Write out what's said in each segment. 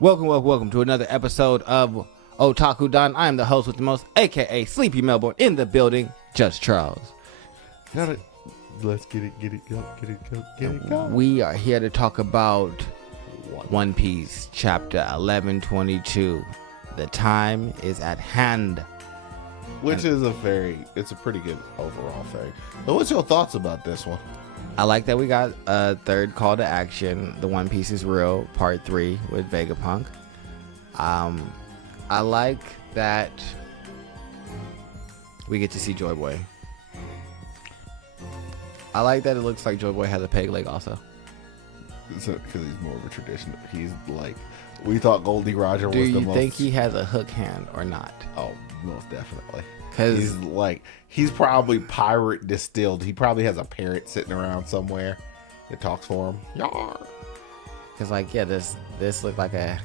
Welcome to another episode of Otaku Don. I am the host with the most, aka Sleepy Melbourne, in the building, Just Charles. Let's get it go. We are here to talk about One Piece, Chapter 1122. The time is at hand. Which is it's a pretty good overall thing. So what's your thoughts about this one? I like that we got a third call to action. The One Piece is Real, Part 3 with Vegapunk. I like that we get to see Joy Boy. I like that it looks like Joy Boy has a peg leg also. Because he's more of a traditional. He's like, we thought Goldie Roger was the most. Do you think he has a hook hand or not? Oh, most definitely. Because he's probably pirate distilled. He probably has a parrot sitting around somewhere that talks for him. Yar. Because this looked like a.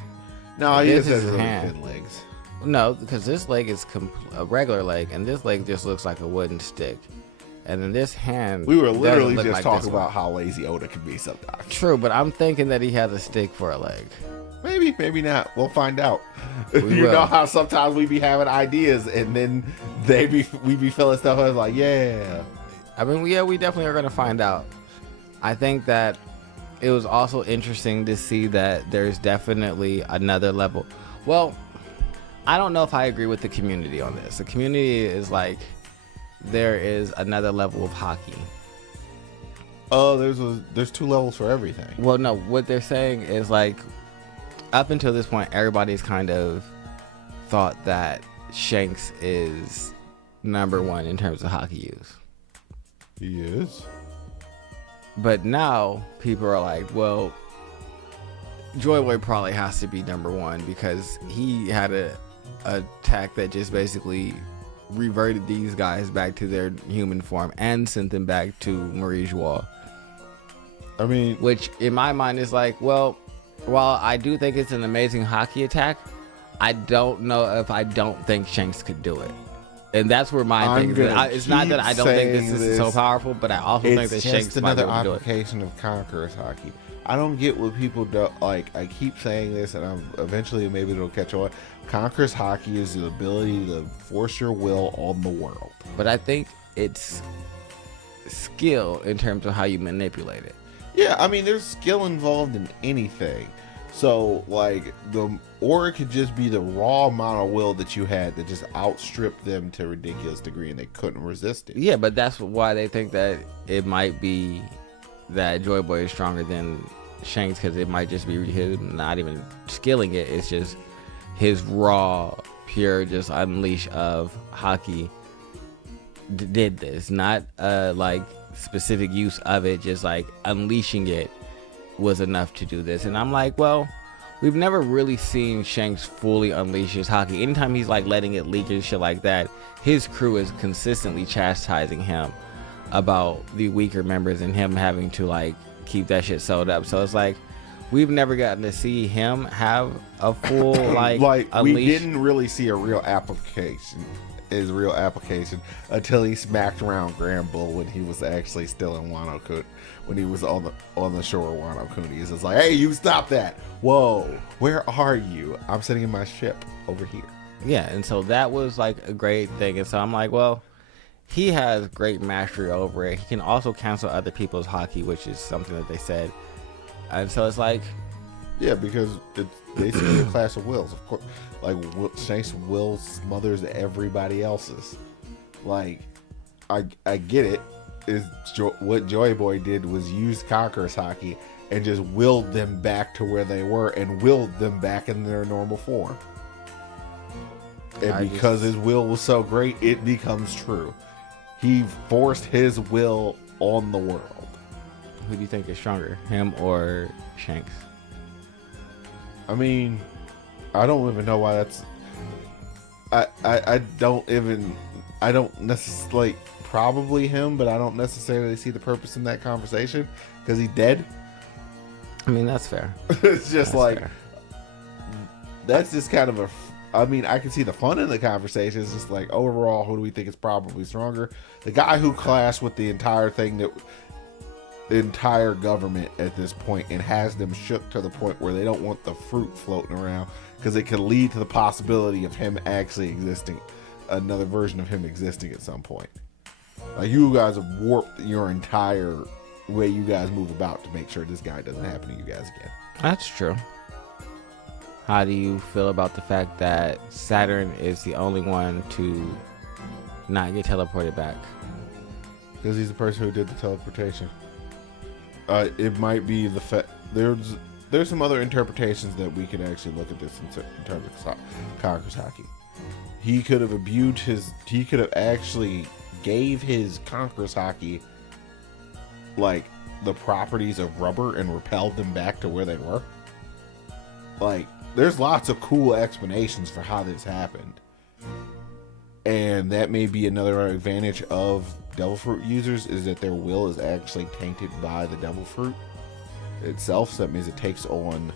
No, he just has really thin legs. No, because this leg is a regular leg, and this leg just looks like a wooden stick. And then this hand. We were literally just talking about how lazy Oda can be sometimes. True, but I'm thinking that he has a stick for a leg. Maybe, maybe not. We'll find out. You know how sometimes we be having ideas and then we be feeling stuff and it's like, yeah. I mean, yeah, we definitely are going to find out. I think that it was also interesting to see that there's definitely another level. Well, I don't know if I agree with the community on this. The community is like, there is another level of hockey. Oh, there's two levels for everything. Well, no, what they're saying is like, up until this point, everybody's kind of thought that Shanks is number one in terms of hockey use. He is. But now people are like, well, Joy Boy probably has to be number one because he had a attack that just basically reverted these guys back to their human form and sent them back to Marie Joie. I mean, which in my mind is like, well, while I do think it's an amazing hockey attack, I don't know if I don't think Shanks could do it. And that's where my thing is. It's not that I don't think this is so powerful, but I also think that Shanks might be able to do it. It's just another application of Conqueror's hockey. I don't get what people do. Like, I keep saying this, and eventually maybe it'll catch on. Conqueror's hockey is the ability to force your will on the world. But I think it's skill in terms of how you manipulate it. Yeah, I mean, there's skill involved in anything. So, like, or it could just be the raw amount of will that you had that just outstripped them to a ridiculous degree and they couldn't resist it. Yeah, but that's why they think that it might be that Joy Boy is stronger than Shanks, because it might just be him not even skilling it. It's just his raw, pure, just unleash of hockey did this. Not like specific use of it, just like unleashing it was enough to do this. And I'm like, well, we've never really seen Shanks fully unleash his hockey. Anytime he's like letting it leak and shit like that, his crew is consistently chastising him about the weaker members and him having to like keep that shit sewed up. So it's like we've never gotten to see him have a full like unleash. We didn't really see a real application until he smacked around Granbull when he was actually still in Wano Kuni, when he was on the shore of Wano Kuni. He's just like, hey, you stop that. Whoa, where are you? I'm sitting in my ship over here. Yeah, and so that was like a great thing. And so I'm like, well, he has great mastery over it. He can also cancel other people's hockey, which is something that they said. And so it's like, yeah, because it's basically a clash of wills. Of course, like Shanks' will smothers everybody else's. Like, I get it. What Joy Boy did was use Conqueror's hockey and just willed them back to where they were and willed them back in their normal form. And because his will was so great, it becomes true. He forced his will on the world. Who do you think is stronger, him or Shanks? I mean, I don't even know why that's. I don't necessarily, probably him, but I don't necessarily see the purpose in that conversation because he's dead. I mean, that's fair. It's just that's just kind of I mean, I can see the fun in the conversation. It's just like, overall, who do we think is probably stronger? The guy who clashed with the entire thing that entire government at this point and has them shook to the point where they don't want the fruit floating around because it could lead to the possibility of him actually existing, another version of him existing at some point. Like, you guys have warped your entire way you guys move about to make sure this guy doesn't happen to you guys again. That's true. How do you feel about the fact that Saturn is the only one to not get teleported back? Because he's the person who did the teleportation. It might be the fact there's some other interpretations that we could actually look at this in terms of Conqueror's Haki. He could have he could have actually gave his Conqueror's Haki like the properties of rubber and repelled them back to where they were. Like, there's lots of cool explanations for how this happened. And that may be another advantage of devil fruit users, is that their will is actually tainted by the devil fruit itself. So that means it takes on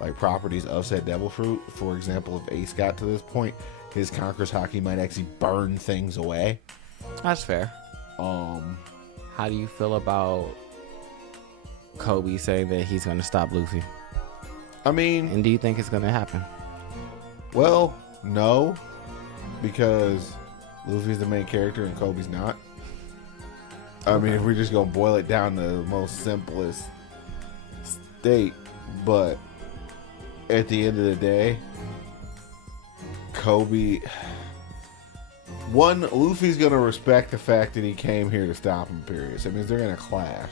like properties of said devil fruit. For example, if Ace got to this point, his Conqueror's Haki might actually burn things away. That's fair. How do you feel about Kobe saying that he's going to stop Luffy? I mean, And do you think it's going to happen? well, no, because Luffy's the main character and Kobe's not. I mean, if we're just gonna boil it down to the most simplest state, but at the end of the day, Luffy's gonna respect the fact that he came here to stop him, period. So it means they're gonna clash.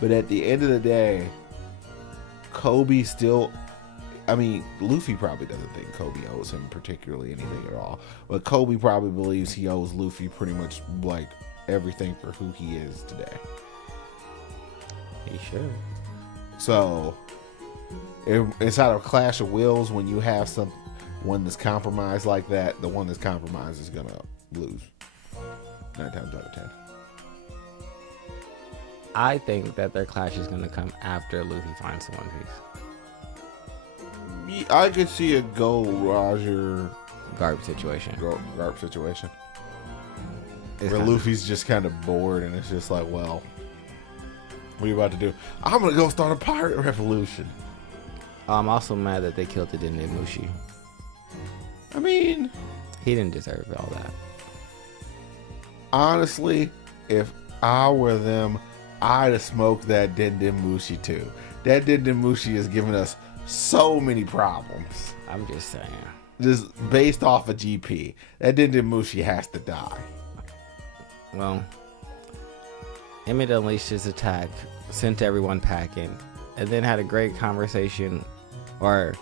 But at the end of the day, Kobe still, I mean, Luffy probably doesn't think Kobe owes him particularly anything at all. But Kobe probably believes he owes Luffy pretty much like everything for who he is today. He should. So inside of Clash of Wills, when you have one that's compromised like that, the one that's compromised is gonna lose 9 times out of 10. I think that their clash is going to come after Luffy finds the One Piece. I could see a Go Roger Garp situation. Garp situation. It's Where kinda- Luffy's just kind of bored and it's just like, well, what are you about to do? I'm going to go start a pirate revolution. I'm also mad that they killed the Dende Mushi. I mean, He didn't deserve all that. honestly, if I were them, I'd have smoked that Dendemushi too. That Dendemushi has given us so many problems. I'm just saying. Just based off of GP. That Dendemushi has to die. Well, Emmett unleashed his attack, sent everyone packing, and then had a great conversation, or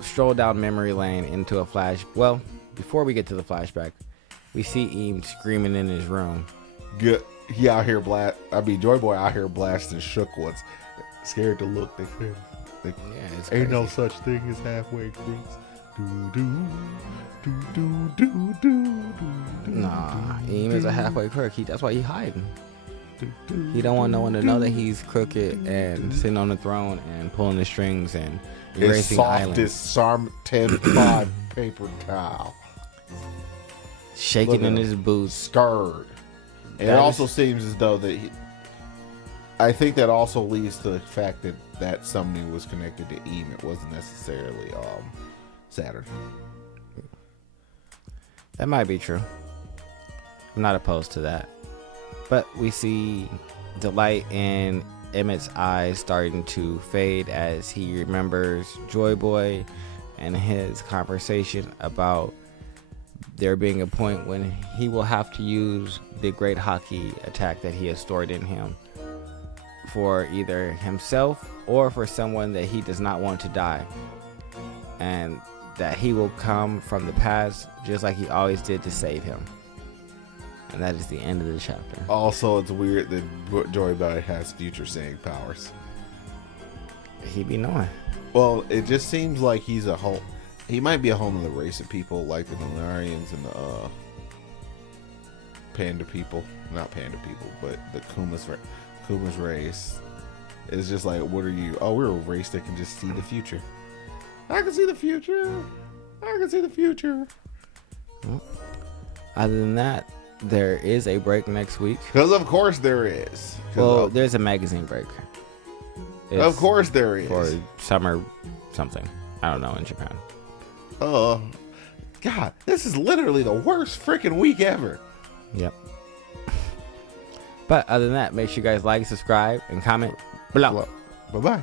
strolled down memory lane into a flash. Well, before we get to the flashback, we see Eames screaming in his room. Good. He out here Joy Boy out here blasting shook ones. Scared to look. They Yeah, it's ain't no crazy. such thing as halfway crooks. Do do do do do do do. Nah, Eames is a halfway crook. That's why he hiding. He don't want no one to know that he's crooked and sitting on the throne and pulling the strings and As erasing soft islands, as Sarm 10-5 paper towel. shaking Look at in him. his boots. Scared. And it That also is- seems as though that I think that also leads to the fact that summoning was connected to Eam. It wasn't necessarily Saturn. That might be true. I'm not opposed to that. But we see the light in Emmett's eyes starting to fade as he remembers Joy Boy and his conversation about there being a point when he will have to use the great hockey attack that he has stored in him for either himself or for someone that he does not want to die. And that he will come from the past just like he always did to save him. And that is the end of the chapter. Also, it's weird that Joy Boy has future saying powers. He be knowing. Well, it just seems like he might be a whole other race of people, like the Lunarians and the Panda people. Not Panda people, but the Kuma's race. It's just like, what are you? Oh, we're a race that can just see the future. I can see the future. I can see the future. Other than that, there is a break next week. Because of course there is. Well, there's a magazine break. Of course there is. For summer something. I don't know in Japan. God, this is literally the worst freaking week ever. Yep. But other than that, make sure you guys like, subscribe, and comment below. Bye-bye.